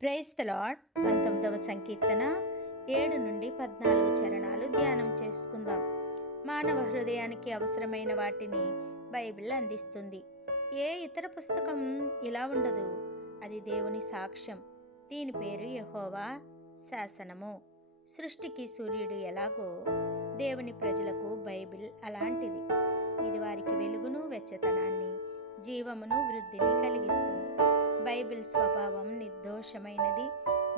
Praise the lord. 19వ సంకీర్తన 7 నుండి 14 చరణాలు ధ్యానం చేసుకుందాం. మానవ హృదయానికి అవసరమైన వాటిని బైబిల్ అందిస్తుంది. ఏ ఇతర పుస్తకం ఇలా ఉండదు. అది దేవుని సాక్ష్యం. దీని పేరు యెహోవా శాసనము. సృష్టికి సూర్యుడు ఎలాగో దేవుని ప్రజలకు బైబిల్ అలాంటిది. ఇది వారికి వెలుగును, వెచ్చతనాన్ని, జీవమును, వృద్ధిని కలిగిస్తుంది. బైబిల్ స్వభావం నిర్దోషమైనది,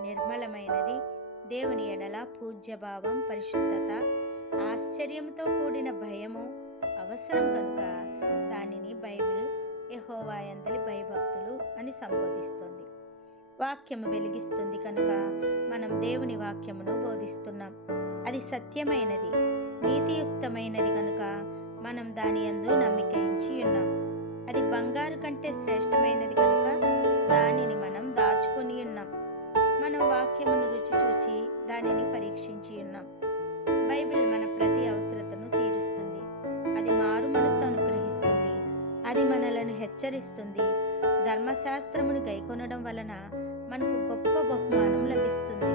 నిర్మలమైనది. దేవుని ఎడల పూజ్యభావం, పరిశుద్ధత, ఆశ్చర్యంతో కూడిన భయము అవసరం కనుక దానిని బైబిల్ యెహోవా యందలి భయభక్తులు అని సంబోధిస్తుంది. వాక్యము వెలిగిస్తుంది కనుక మనం దేవుని వాక్యమును బోధిస్తున్నాం. అది సత్యమైనది, నీతియుక్తమైనది కనుక మనం దాని యందు నమ్మిక ఉంచి ఉన్నాం. అది బంగారు కంటే శ్రేష్టమైనది కనుక దానిని మనం దాచుకొని ఉన్నాం. మనం వాక్యమును రుచి చూచి దానిని పరీక్షించి ఉన్నాం. బైబిల్ మన ప్రతి అవసరతను తీరుస్తుంది. అది మారు మనసు అనుగ్రహిస్తుంది. అది మనలను హెచ్చరిస్తుంది. ధర్మశాస్త్రమును గైకొనడం వలన మనకు గొప్ప బహుమానం లభిస్తుంది.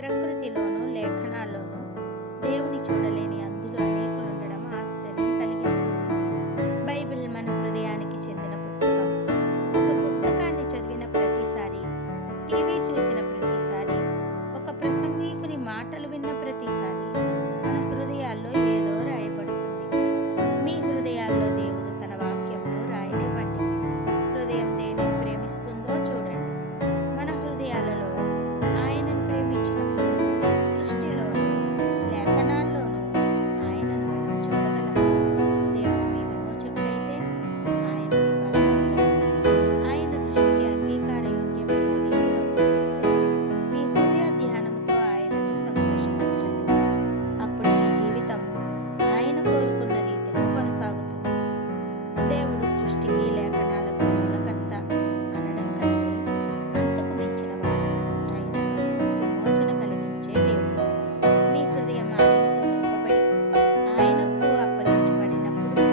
ప్రకృతిలోనూ లేఖనాల్లోనూ దేవుని చూడలేని అందులు అనేకులు ఉండడం ఆశ్చర్యం కలిగిస్తుంది. బైబిల్ మన హృదయానికి చెందిన పుస్తకం. ఒక పుస్తకాన్ని చదివిన ప్రతిసారి, టీవీ చూచిన ప్రతిసారి, ఒక ప్రసంగికుని మాటలు విన్న ప్రతిసారి మన హృదయాల్లో ఏదో రాయబడుతుంది. మీ హృదయాల్లో దేవుడు తన వాక్యమును రాయనివ్వండి. హృదయం దేనిని ప్రేమిస్తుందో చూడండి. మన హృదయాలలో ఆయనను ప్రేమించినప్పుడు సృష్టిలోనూ లేఖనాల్లోనూ ఆయనను మనం చూడగలం. దేవుడు మీ విమోచకుడైతే ఆయన మీ బలమవుతాడు. ఆయన దృష్టికి అంగీకారయోగ్యమైన రీతిలో జీవిస్తే మీ హృదయ ధ్యానముతో ఆయనను సంతోషపరచండి. అప్పుడు మీ జీవితం ఆయన కోరుకున్న రీతిలో కొనసాగుతుంది. దేవుడు సృష్టికి, లేఖనాలకు మూలకర్త అనడం కంటే అంతకు మించినవాడు. ఆయన విమోచన కలిగించే దేవుడు. మీ హృదయం ఆయనతో నింపబడి ఆయనకు అప్పగించబడినప్పుడు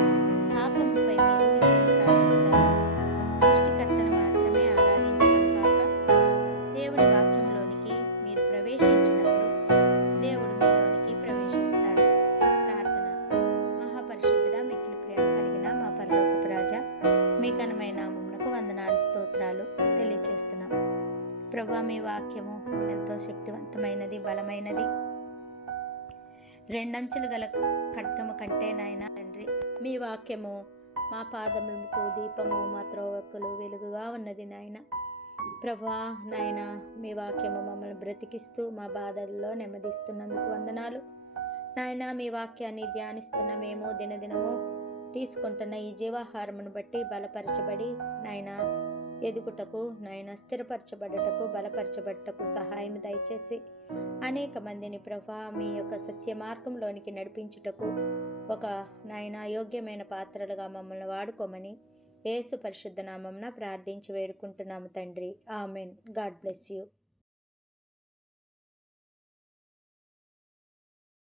పాపముపై మీరు విజయం సాధిస్తారు. సృష్టికర్తను మాత్రమే ఆరాధించడం కాక దేవుని వాక్యంలోనికి మీరు ప్రవేశించినప్పుడు దేవుడు మీలోనికి ప్రవేశిస్తాడు. ప్రార్థన. మహాపరిశుద్ధుడా, మిక్కిలి ప్రేమ కలిగిన మా పరలోకపు రాజా, మీ ఘనమైన నామమునకు వందనాలు, స్తోత్రాలు తెలియజేస్తున్నాం. ప్రభువా, మీ వాక్యము ఎంతో శక్తివంతమైనది, బలమైనది. రెండంచులు గల ఖడ్గము కంటే నాయన తండ్రి, మీ వాక్యము మా పాదములకు దీపము, మా త్రోవకులు వెలుగుగా ఉన్నది నాయన. ప్రభువా నాయన, మీ వాక్యము మమ్మల్ని బ్రతికిస్తూ మా బాధల్లో నెమ్మదిస్తున్నందుకు వందనాలు నాయన. మీ వాక్యాన్ని ధ్యానిస్తున్న మేము దినదినము తీసుకుంటున్న ఈ జీవాహారమును బట్టి బలపరచబడి నాయన ఎదుగుటకు, నాయన స్థిరపరచబడటకు, బలపరచబడటకు సహాయం దయచేసి అనేక మందిని ప్రభా మీ యొక్క సత్య మార్గంలోనికి నడిపించుటకు ఒక నాయన యోగ్యమైన పాత్రలుగా మమ్మల్ని వాడుకోమని యేసు పరిశుద్ధ నామమున ప్రార్థించి వేడుకుంటున్నాము తండ్రి. ఆమెన్. God bless you.